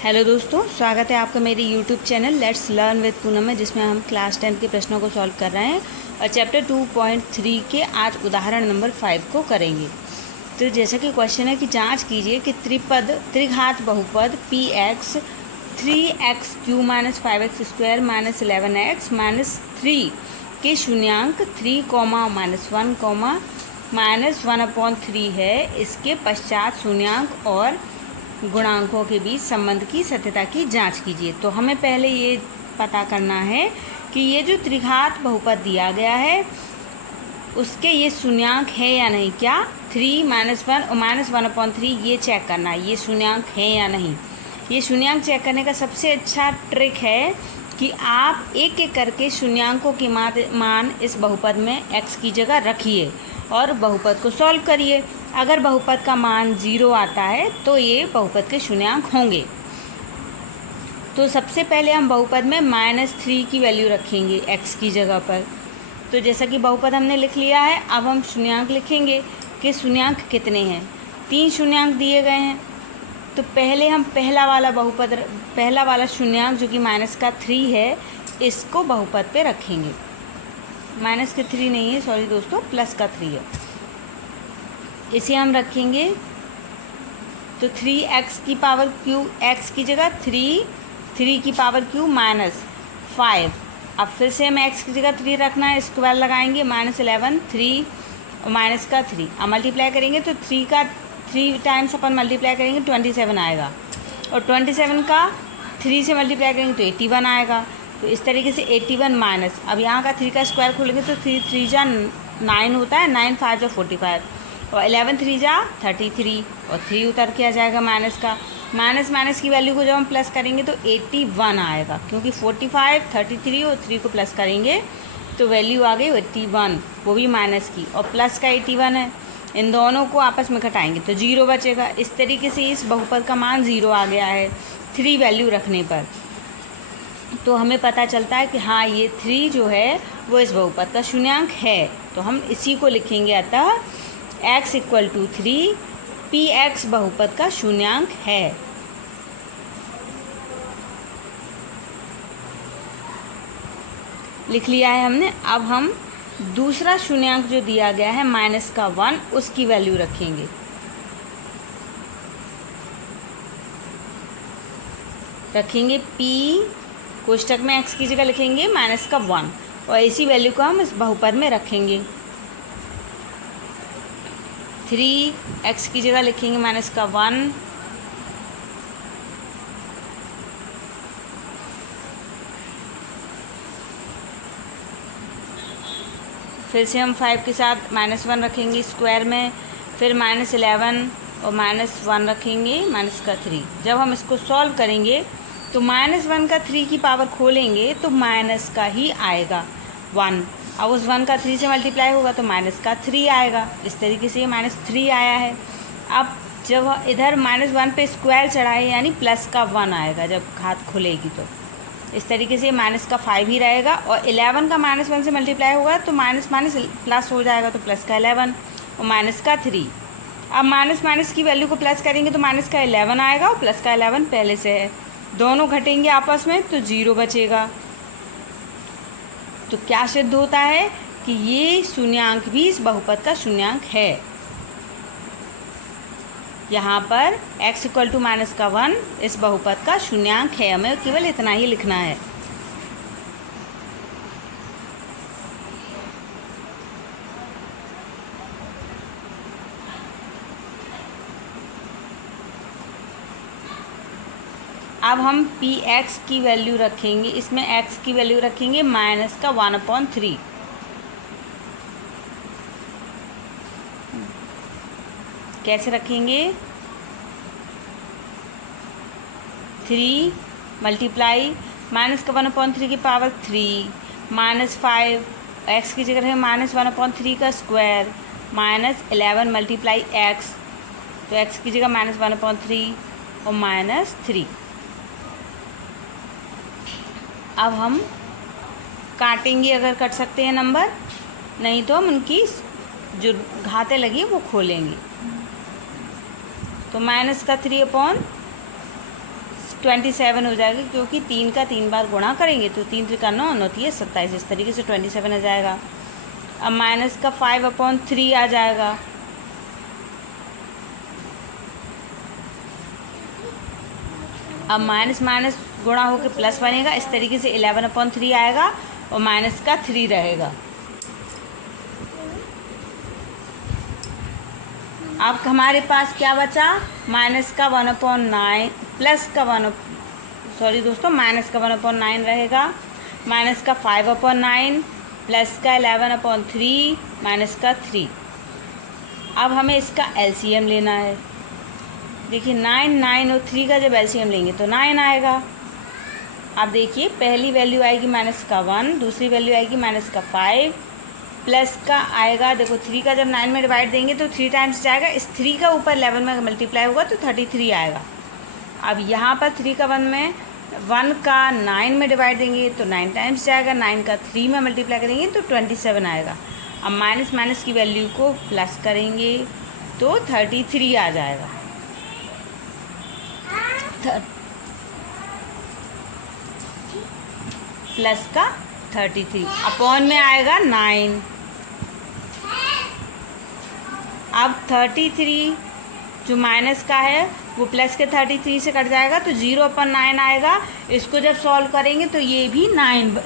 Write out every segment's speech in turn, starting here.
Hello दोस्तों, स्वागत है आपका मेरे YouTube channel let's learn with Poonam में, जिसमें हम क्लास 10 के प्रश्नों को सॉल्व कर रहे हैं और चैप्टर 2.3 के आज उदाहरण नंबर 5 को करेंगे। तो जैसा कि क्वेश्चन है कि जांच कीजिए कि त्रिघात बहुपद P x 3x³ - 5x² - 11x - 3 के शून्यांक 3, -1, -1/3 है। इसके पश्चात शून्यांक और गुणांकों के बीच संबंध की सत्यता की जांच कीजिए। तो हमें पहले ये पता करना है कि ये जो त्रिघात बहुपद दिया गया है उसके ये शून्यांक है या नहीं। क्या 3, -1 और -1/3 ये चेक करना है, ये शून्यांक है या नहीं। ये शून्यांक चेक करने का सबसे अच्छा ट्रिक है कि आप एक एक करके शून्यांकों के मान इस बहुपद में x की जगह रखिए और बहुपद को सॉल्व करिए। अगर बहुपद का मान 0 आता है तो ये बहुपद के शून्यांक होंगे। तो सबसे पहले हम बहुपद में -3 की वैल्यू रखेंगे x की जगह पर। तो जैसा कि बहुपद हमने लिख लिया है, अब हम शून्यांक लिखेंगे कि शून्यांक कितने हैं। 3 शून्यांक दिए गए हैं। तो पहले हम पहला वाला शून्यांक जो कि -3 है, इसको बहुपद पे रखेंगे। -3 नहीं है, सॉरी दोस्तों, +3 है। इसे हम रखेंगे तो 3x³ x की जगह 3 की पावर क्यू -5। अब फिर से हमें x की जगह 3 रखना है, स्क्वायर लगाएंगे -11 3 और -3। अब मल्टीप्लाई करेंगे तो 3 टाइम्स अपन मल्टीप्लाई करेंगे 27 आएगा, और 27 का 3 से मल्टीप्लाई करेंगे तो 81 आएगा। तो इस तरीके से 81 माइनस, अब यहाँ का 3 का स्क्वायर खोलेंगे तो 3 जा 9 होता है, 9 5 जा 45 और 11 3 जा 33 और 3 उतर के आ जाएगा माइनस का। माइनस की वैल्यू को जब हम प्लस करेंगे तो 81 आएगा, क्योंकि 45, 33 और 3 को प्लस करेंगे तो वैल्यू आ गई 81, वो भी माइनस की, और प्लस का 81 है। इन दोनों को आपस में घटाएंगे तो 0 बचेगा। इस तरीके से इस बहुपद का मान 0 आ गया है 3 वैल्यू रखने पर। तो हमें पता चलता है कि हाँ, ये 3 जो है वो इस बहुपद का शून्यांक है। तो हम इसी को लिखेंगे, अतः x = 3 px बहुपद का शून्यांक है। लिख लिया है हमने। अब हम दूसरा शून्यांक जो दिया गया है -1, उसकी वैल्यू रखेंगे। p कोष्टक में x की जगह लिखेंगे -1 और इसी वैल्यू को हम इस बहुपद में रखेंगे। 3x की जगह लिखेंगे -1 फिर से हम 5 के साथ -1 रखेंगे स्क्वायर में, फिर -11 और -1 रखेंगे -3। जब हम इसको सॉल्व करेंगे तो -1 का 3 की पावर खोलेंगे तो माइनस का ही आएगा 1। अब उस 1 का 3 से मल्टीप्लाई होगा तो -3 आएगा। इस तरीके से ये -3 आया है। अब जब इधर -1 पे स्क्वायर चढ़ाए यानी +1 आएगा जब घात खुलेगी, तो इस तरीके से -5 ही रहेगा, और 11 का -1 से मल्टीप्लाई होगा तो माइनस प्लस हो जाएगा, तो +11 और -3। अब माइनस की वैल्यू को प्लस करेंगे तो -11 आएगा और +11 पहले से है। दोनों घटेंगे आपस में तो 0 बचेगा। तो क्या सिद्ध होता है कि ये शून्यांक भी इस बहुपद का शून्यांक है। यहाँ पर x = -1 इस बहुपद का शून्यांक है। हमें केवल इतना ही लिखना है। अब हम px की वैल्यू रखेंगे, इसमें x की वैल्यू रखेंगे -1/3। कैसे रखेंगे? 3 मल्टीप्लाई -1/3 की पावर 3 -5, x की जगह है -1/3 का स्क्वायर -11 मल्टीप्लाई x, तो x की जगह -1/3 और -3। अब हम काटेंगे, अगर कट सकते हैं नंबर, नहीं तो हम उनकी जो घातें लगी वो खोलेंगे। तो -3/2 27 हो जाएगा, क्योंकि 3 का 3 बार गुणा करेंगे तो 3 त्रिका 9, 9 3 27, इस तरीके से 27 आ जाएगा। अब माइनस का 5/3 आ जाएगा। अब माइनस माइनस गुणा होकर प्लस बनेगा, इस तरीके से 11/3 आएगा और माइनस का 3 रहेगा। अब हमारे पास क्या बचा, माइनस का 1/9 प्लस का माइनस का 1/9 रहेगा, माइनस का 5/9 प्लस का 11/3 माइनस का 3। अब हमें इसका एलसीएम लेना है। देखिए 9, 9 और 3 का जब एलसीएम लेंगे तो 9 आएगा। अब देखिए पहली वैल्यू आएगी माइनस का 1, दूसरी वैल्यू आएगी माइनस का 5, प्लस का आएगा, देखो 3 का जब 9 में डिवाइड देंगे तो 3 टाइम्स जाएगा, इस 3 का ऊपर 11 में मल्टीप्लाई होगा तो 33 आएगा। अब यहाँ पर 3 का 1 का 9 में डिवाइड देंगे तो 9 टाइम्स जाएगा, 9 का 3 में मल्टीप्लाई करेंगे तो 27 आएगा। अब माइनस माइनस की वैल्यू को प्लस करेंगे तो 33 आ जाएगा। प्लस का 33 अपॉन में आएगा 9। अब 33 जो माइनस का है वो प्लस के 33 से कट जाएगा तो 0/9 आएगा। इसको जब सॉल्व करेंगे तो ये भी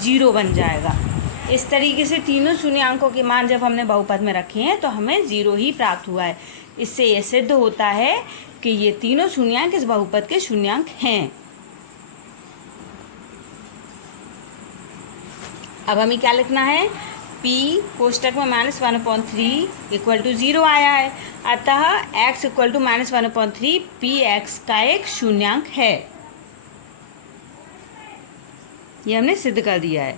0 बन जाएगा। इस तरीके से तीनों शून्यांकों के मान जब हमने बहुपद में रखे हैं तो हमें 0 ही प्राप्त हुआ है। इससे ये सिद्ध होता है कि ये तीनों शून्यांक इस बहुपद के शून्यांक हैं। अब हमें क्या लिखना है, p कोष्टक में -1/3 = 0 आया है, अतः x = -1/3 px का एक शून्यांक है। ये हमने सिद्ध कर दिया है।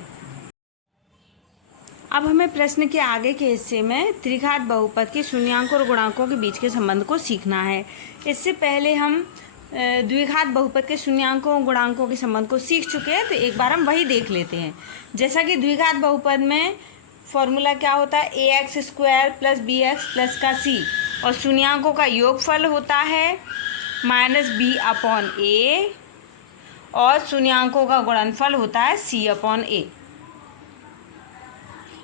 अब हमें प्रश्न के आगे के हिस्से में त्रिघात बहुपद के शून्यांकों और गुणांकों के बीच के संबंध को सीखना है। इससे पहले हम द्विघात बहुपद के शून्यांकों और गुणांकों के संबंध को सीख चुके हैं, तो एक बार हम वही देख लेते हैं। जैसा कि द्विघात बहुपद में फॉर्मूला क्या होता है, ax² + bx + का c, और शून्यांकों का योगफल होता है -b/a, और शून्यांकों का गुणनफल होता है c/a,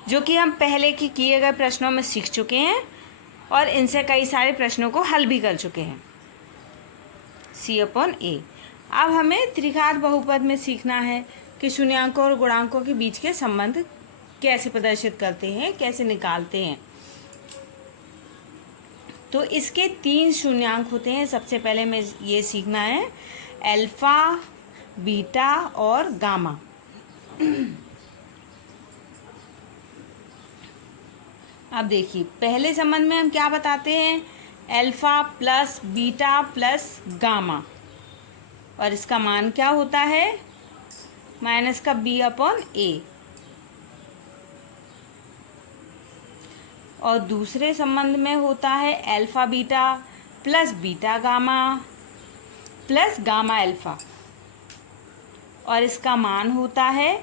जो कि हम पहले के किए गए प्रश्नों में सीख चुके हैं और इनसे कई सारे प्रश्नों को हल भी कर चुके हैं। c/a। अब हमें त्रिघात बहुपद में सीखना है कि शून्यांकों और गुणांकों के बीच के संबंध कैसे प्रदर्शित करते हैं, कैसे निकालते हैं। तो इसके 3 शून्यांक होते हैं। सबसे पहले हमें ये सीखना है अल्फा, बीटा और गामा। अब देखिए पहले संबंध में हम क्या बताते हैं, alpha plus beta plus gamma, और इसका मान क्या होता है, माइनस का b/a। और दूसरे संबंध में होता है alpha beta plus beta gamma plus gamma alpha, और इसका मान होता है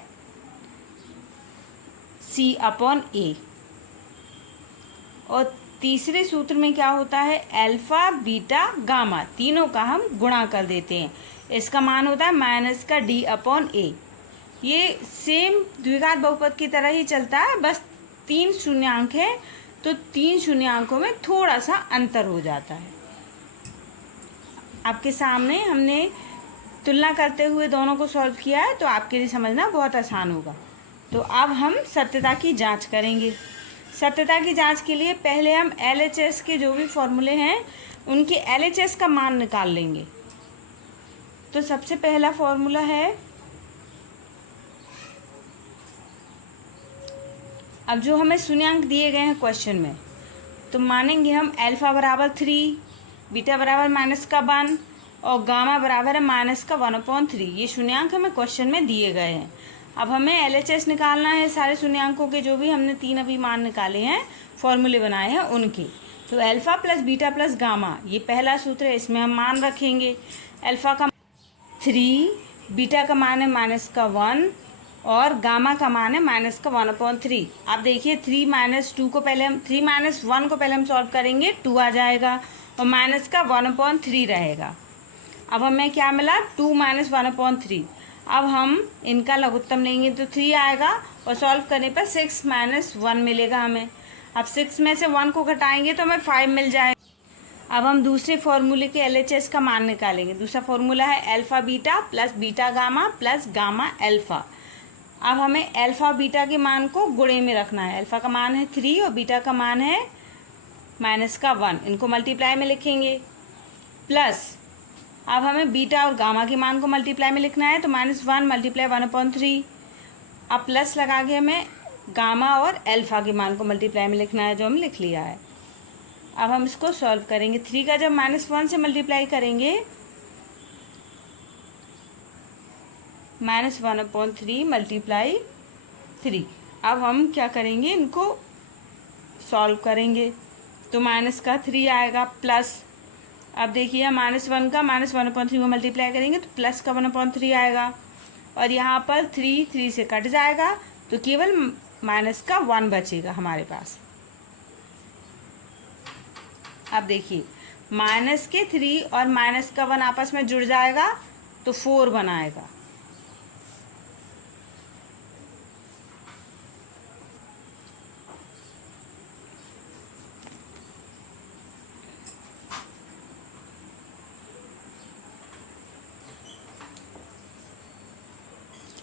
c/a। और तीसरे सूत्र में क्या होता है, अल्फा बीटा गामा, तीनों का हम गुणा कर देते हैं, इसका मान होता है माइनस का d/a। ये सेम द्विघात बहुपद की तरह ही चलता है, बस 3 शून्यांक है तो 3 शून्यांकों में थोड़ा सा अंतर हो जाता है। आपके सामने हमने तुलना करते हुए दोनों को सॉल्व किया है, तो आपके लिए समझना बहुत आसान होगा। तो अब हम सत्यता की जांच करेंगे। सत्यता की जांच के लिए पहले हम LHS के जो भी फॉर्मूले हैं उनके LHS का मान निकाल लेंगे। तो सबसे पहला फॉर्मूला है, अब जो हमें शून्यांक दिए गए हैं क्वेश्चन में, तो मानेंगे हम अल्फा बराबर 3, बीटा बराबर -1 और गामा बराबर है -1/3। ये शून्यांक हमें क्वेश्चन में दिए गए हैं। अब हमें LHS निकालना है सारे शून्यांकों के, जो भी हमने 3 अभी मान निकाले हैं, फॉर्मूले बनाए हैं उनके। तो alpha plus beta plus gamma, ये पहला सूत्र है, इसमें हम मान रखेंगे। अल्फा का 3, बीटा का मान है -1 और गामा का मान है -1/3। आप देखिए 3 - 1 को पहले हम सॉल्व करेंगे, 2 आ जाएगा और -1/3 रहेगा। अब हमें क्या मिला 2 माइनस 1/3। अब हम इनका लघुत्तम लेंगे तो 3 आएगा और सॉल्व करने पर 6 माइनस 1 मिलेगा हमें। अब 6 में से 1 को घटाएंगे तो हमें 5 मिल जाएगा। अब हम दूसरे फॉर्मूले के LHS का मान निकालेंगे। दूसरा फॉर्मूला है alpha beta plus beta gamma plus gamma alpha. अब हमें अल्फा बीटा के मान को गुणे में रखना है। अल्फा का मान है 3 और बीटा का मान है -1। इनको मल्टीप्लाई में लिखेंगे प्लस अब हमें बीटा और गामा के मान को मल्टीप्लाई में लिखना है तो -1 मल्टीप्लाई 1/3। अब प्लस लगा के हमें गामा और अल्फा के मान को मल्टीप्लाई में लिखना है जो हम लिख लिया है। अब हम इसको सॉल्व करेंगे। 3 का जब -1 से मल्टीप्लाई करेंगे -1/3 मल्टीप्लाई 3। अब हम क्या करेंगे, इनको सॉल्व करेंगे तो माइनस का 3 आएगा प्लस अब देखिए -1 का -1/3 में मल्टीप्लाई करेंगे तो प्लस का 1/3 आएगा और यहाँ पर 3 से कट जाएगा तो केवल माइनस का 1 बचेगा हमारे पास। अब देखिए माइनस के 3 और माइनस का 1 आपस में जुड़ जाएगा तो 4 बनाएगा।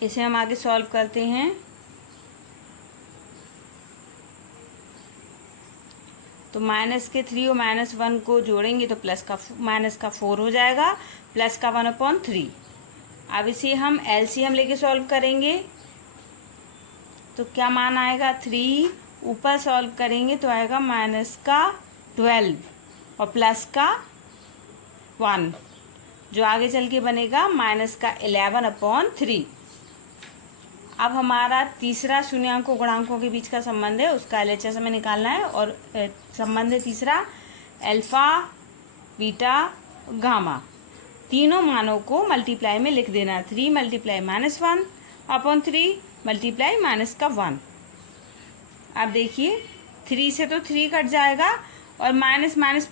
इसे हम आगे सॉल्व करते हैं तो माइनस के 3 और -1 को जोड़ेंगे तो माइनस का 4 हो जाएगा प्लस का 1/3। अब इसे हम LCM लेके सॉल्व करेंगे तो क्या मान आएगा 3 ऊपर सॉल्व करेंगे तो आएगा माइनस का 12 और प्लस का 1 जो आगे चल के बनेगा माइनस का 11/3। अब हमारा तीसरा शून्यांकों गुणांकों के बीच का संबंध है, उसका LHS हमें निकालना है और संबंध है तीसरा अल्फा बीटा गामा। तीनों मानों को मल्टीप्लाई में लिख देना। 3 मल्टीप्लाई -1/3 मल्टीप्लाई माइनस का 1। अब देखिए 3 से तो 3 कट जाएगा और माइनस माइनस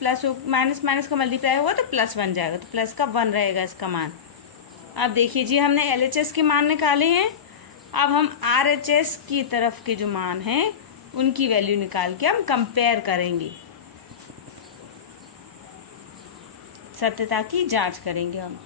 का मल्टीप्लाई होगा तो प्लस बन जाएगा तो प्लस का 1 रहेगा इसका मान। अब देखिए जी हमने LHS के मान निकाले हैं। अब हम RHS की तरफ के जो मान हैं उनकी वैल्यू निकाल के हम कंपेयर करेंगे, सत्यता की जांच करेंगे हम।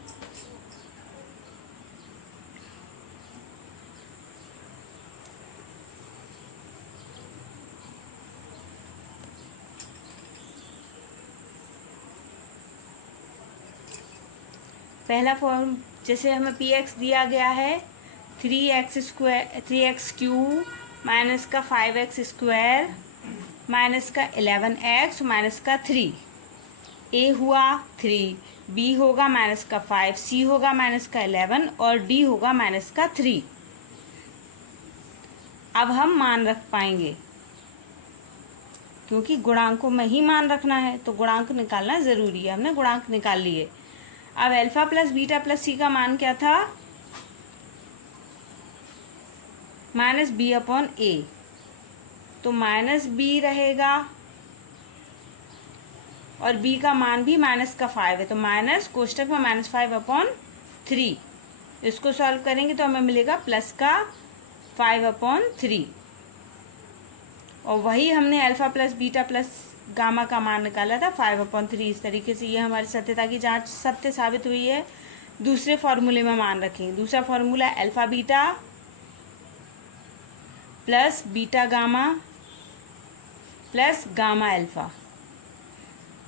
पहला फॉर्म जैसे हमें PX दिया गया है 3x³ माइनस का 5x² माइनस का 11x माइनस का 3। A हुआ 3, B होगा माइनस का 5, C होगा माइनस का 11 और D होगा माइनस का 3। अब हम मान रख पाएंगे क्योंकि गुणांकों में ही मान रखना है तो गुणांक निकालना ज़रूरी है। हमने गुणांक निकाल लिए। अब alpha plus beta plus C का मान क्या था -B/A तो -B रहेगा और B का मान भी माइनस का 5 है तो माइनस कोष्टक में -5/3। इसको सॉल्व करेंगे तो हमें मिलेगा प्लस का 5/3 और वही हमने alpha plus beta plus gamma का मान निकाला था 5/3। इस तरीके से ये हमारी सत्यता की जांच सत्य साबित हुई है। दूसरे फॉर्मूले में मान रखेंगे। दूसरा formula alpha beta plus beta gamma plus gamma alpha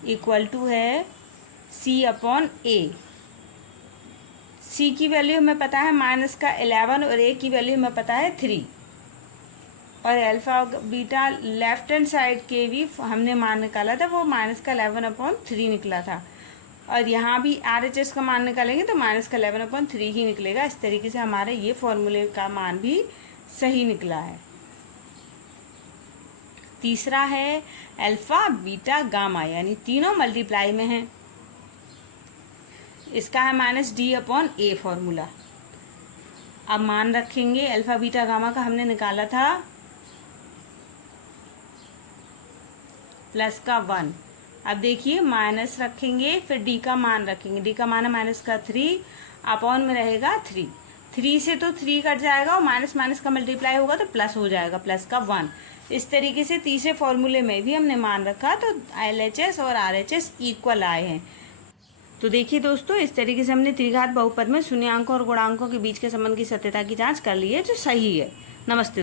equal to है C/A। C की वैल्यू हमें पता है माइनस का 11 और A की वैल्यू हमें पता है 3 और alpha beta left hand side के भी हमने मान निकाला था वो माइनस का 11/3 निकला था और यहाँ भी RHS का मान निकालेंगे तो माइनस का 11/3 ही निकलेगा। इस तरीके से हमारे ये फॉर्मूले का मान भी सही निकला है। तीसरा है अल्फा बीटा गामा यानी तीनों मल्टीप्लाई में हैं। इसका है -D/A फॉर्मूला। अब मान रखेंगे अल्फा बीटा गामा का हमने निकाला था प्लस का 1 अब देखिए माइनस रखेंगे, फिर डी का मान रखेंगे, डी का मान है माइनस का 3, अपॉन में रहेगा 3, 3 से तो 3 कट जाएगा और माइनस माइनस का मल्टीप्लाई होगा तो प्लस हो जाएगा, प्लस का 1। इस तरीके से तीसरे फॉर्मूले में भी हमने मान रखा तो LHS और RHS इक्वल आए हैं। तो देखिए दोस्तों, इस तरीके से हमने त्रिघात बहुपद में शून्यांकों और गुणांकों के बीच के संबंध की सत्यता की जांच कर ली है, जो सही है। नमस्ते।